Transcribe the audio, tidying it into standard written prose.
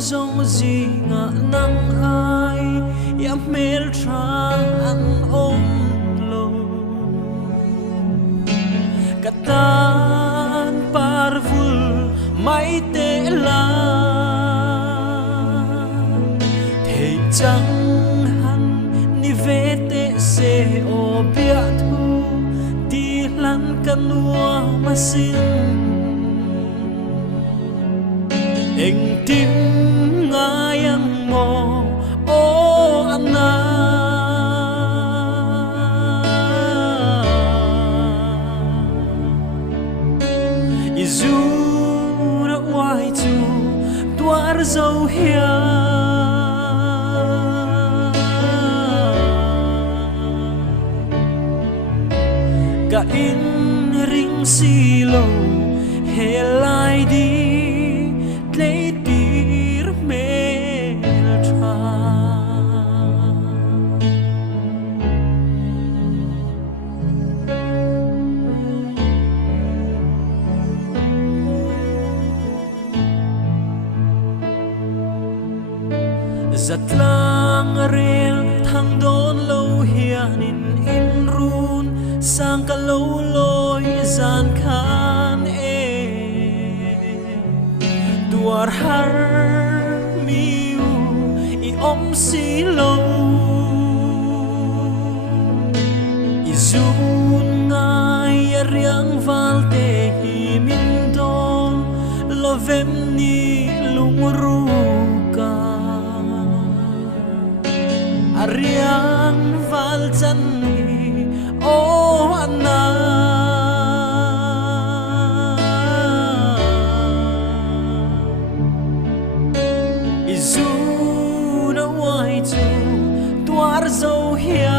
dòng gì ngã nắng ai ya mel trang ăn ôm lâu katan parvul mai te la thế chẳng hắn ni về te se o bia thu ti lan kanua masin anh tim ngayang mo o ana izu na wai tu tuar dâu hia cả in ring si lo he lai đi lấy tir mel tra giật lang rel thang đón lâu hianin in run sang cả lâu lối gian khan duar har miu I om si lo I zun ngai riang val te hi min don lo vem ni lung ru ka ariang val chan ni o ana izu na wai tu tuar dâu hia